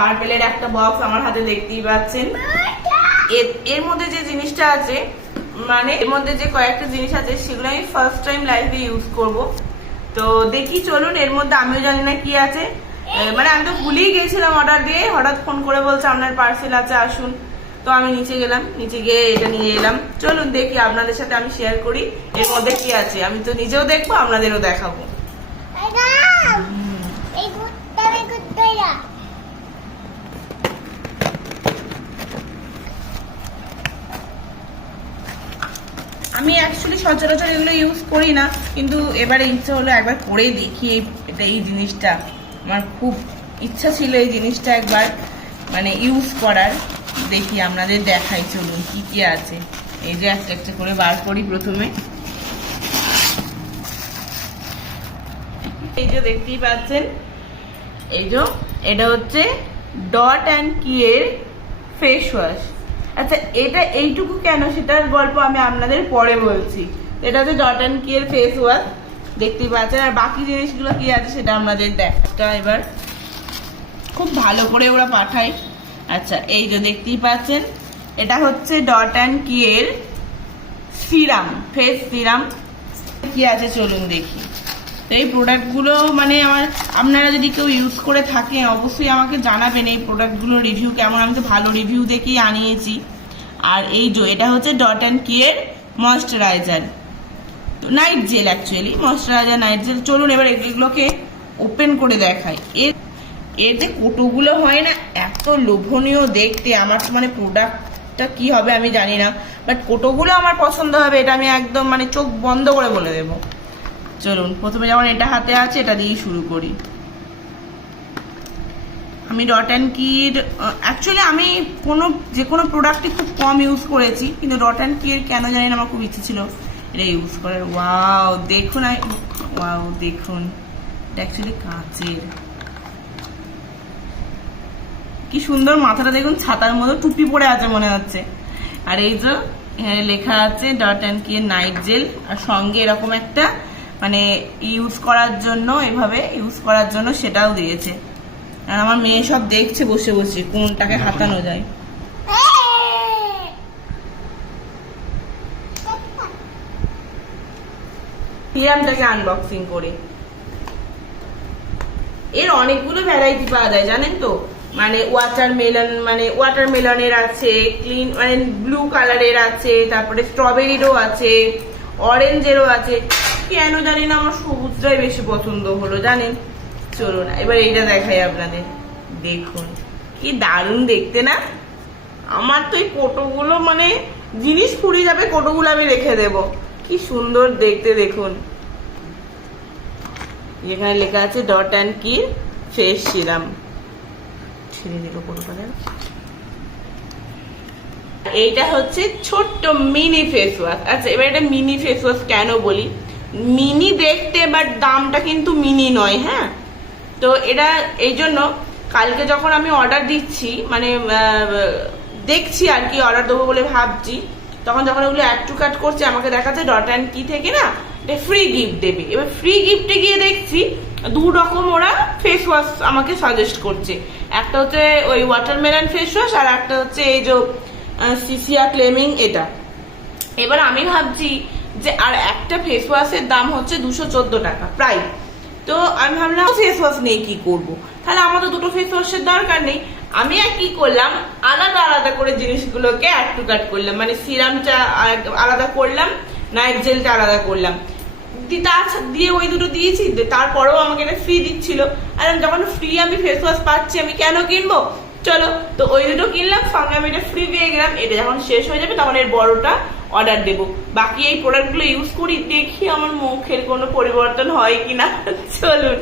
পার্পেলের একটা বক্স আমার হাতে দেখতেই পাচ্ছেন। এর মধ্যে যে জিনিসটা আছে, মানে এর মধ্যে যে কয়েকটা জিনিস আছে সেগুলো আমি ফার্স্ট টাইম লাইফে ইউজ করব। তো দেখি চলুন, এর মধ্যে আমিও জানি না কি আছে। মানে আমি তো ভুলেই গেছিলাম অর্ডার দিয়ে, হঠাৎ ফোন করে বলছে আপনার পার্সেল আছে আসুন। তো আমি নিচে গেলাম, নিচে গিয়ে এটা নিয়ে এলাম। চলুন দেখি, আপনাদের সাথে আমি শেয়ার করি এর মধ্যে কি আছে। আমি তো নিজেও দেখবো, আপনাদেরও দেখাবো। আমি অ্যাকচুয়ালি সচরাচর এগুলো ইউজ করি না, কিন্তু এবারে ইচ্ছা হলো একবার করে দেখি এই জিনিসটা। আমার খুব ইচ্ছা ছিল এই জিনিসটা একবার মানে ইউজ করার। দেখি আপনাদের দেখাই, চলুন কি কি আছে। এই যে একটা একটা করে বার করি প্রথমে। এই যে দেখতেই পাচ্ছেন, এই যে এটা হচ্ছে ডট অ্যান্ড কি এর ফেস ওয়াশ। আচ্ছা, এটা এইটুকু কেন সেটার গল্প আমি আপনাদের পরে বলছি। এটা হচ্ছে ডট অ্যান্ড কি এর ফেস ওয়াশ, দেখতেই পাচ্ছেন। আর বাকি জিনিসগুলো কি আছে সেটা আপনাদের দেখা এবার খুব ভালো করে ওরা পাঠায়। আচ্ছা, এই যে দেখতেই পাচ্ছেন, এটা হচ্ছে ডট অ্যান্ড কি এর সিরাম, ফেস সিরাম। কি আছে চলুন দেখি। তো এই প্রোডাক্টগুলো মানে আপনারা যদি কেউ ইউজ করে থাকেন অবশ্যই আমাকে জানাবেন এই প্রোডাক্টগুলোর রিভিউ কেমন। আমি তো ভালো রিভিউ দেখেই আনিয়েছি। আর এই যে এটা হচ্ছে ডট অ্যান্ড কি এর moisturiser, night gel, actually moisturiser night gel. চলুন এবার এগুলোকে ওপেন করে দেখাই। এর যে কোটোগুলো হয় না, এত লোভনীয় দেখতে। আমার তো মানে প্রোডাক্টটা কি হবে আমি জানি না, বাট কোটোগুলো আমার পছন্দ হবে, এটা আমি একদম মানে চোখ বন্ধ করে বলে দেবো। চলুন প্রথমে যেমন এটা হাতে আছে এটা দিয়েই শুরু করি। আমি ডট অ্যান্ড কির অ্যাকচুয়ালি আমি যে কোনো প্রোডাক্টই খুব কম ইউজ করেছি, কিন্তু ডট অ্যান্ড কির কেন জানি না আমার খুব ইচ্ছে ছিল এটা ইউজ করার। ওয়াও দেখুন, ওয়াও দেখুন, এটা অ্যাকচুয়ালি কাঁচের। কি সুন্দর, মাথাটা দেখুন ছাতার মতো টুপি পরে আছে মনে হচ্ছে। আর এই যে এখানে লেখা আছে ডট অ্যান্ড কি এর নাইট জেল, আর সঙ্গে এরকম একটা মানে ইউজ করার জন্য, এভাবে ইউজ করার জন্য সেটাও দিয়েছে। আর আমার মেয়ে সব দেখছে বসে বসে কোনটাকে হাতানো যায়। সিরামটাকে আনবক্সিং করে। এর অনেকগুলো ভ্যারাইটি পাওয়া যায় জানেন তো, মানে ওয়াটারমেলনের আছে, ক্লিন মানে ব্লু কালারের আছে, তারপরে স্ট্রবেরিরও আছে, অরেঞ্জেরও আছে। কেন জানি না আমার সবুজটাই বেশি পছন্দ হলো জানেন। চলুন এবার এইটা দেখাই আপনাদের, দেখুন কি দারুণ দেখতে না। আমার তো এই কোটোগুলো মানে জিনিস ফুরিয়ে যাবে, কোটোগুলো আমি রেখে দেব। কি সুন্দর দেখতে দেখুন। এখানে লেখা আছে ডট অ্যান্ড কি ফেস সিরাম। ছেড়ে দিল কোটোটা। এইটা হচ্ছে ছোট্ট মিনি ফেস ওয়াশ। আচ্ছা, এবার এটা মিনি ফেস ওয়াশ কেন বলি, মিনি দেখতে বাট দামটা কিন্তু মিনি নয়। হ্যাঁ, তো এটা এই জন্য কালকে যখন আমি অর্ডার দিচ্ছি মানে দেখছি আর কি অর্ডার দেবো বলে ভাবছি, তখন যখন ওগুলো অ্যাড টু কার্ট করছে আমাকে দেখাচ্ছে ডট অ্যান্ড কি থেকে না এটা ফ্রি গিফট দেবে। এবার ফ্রি গিফটে গিয়ে দেখছি দু রকম ওরা ফেস ওয়াশ আমাকে সাজেস্ট করছে। একটা হচ্ছে ওই ওয়াটারমেলন ফেস ওয়াশ, আর একটা হচ্ছে এই যে সিসিয়া ক্লেমিং এটা। এবার আমি ভাবছি যে আর একটা ফেস ওয়াশের দাম হচ্ছে 214 টাকা প্রায়। তো আমি ভাবলাম ফেস ওয়াশ নিয়ে কি করব, তাহলে আমার তো দুটো ফেস ওয়াশের দরকার নেই। আমি আর কি করলাম, আলাদা আলাদা করে জিনিসগুলোকে অ্যাড টু কার্ট করলাম। মানে সিরামটা আলাদা করলাম, নাইট জেলটা আলাদা করলাম, দিয়ে ওই দুটো দিয়েছি। তারপরেও আমাকে এটা ফ্রি দিচ্ছিল। আর যখন ফ্রি আমি ফেস ওয়াশ পাচ্ছি আমি কেন কিনবো, চলো তো ওই দুটো কিনলাম, সঙ্গে আমি এটা ফ্রি পেয়ে গেলাম। এটা যখন শেষ হয়ে যাবে তখন এর বড়টা অর্ডার দেবো। বাকি এই প্রোডাক্টগুলো ইউজ করি, দেখি আমার মুখের কোনো পরিবর্তন হয় কিনা। চলুন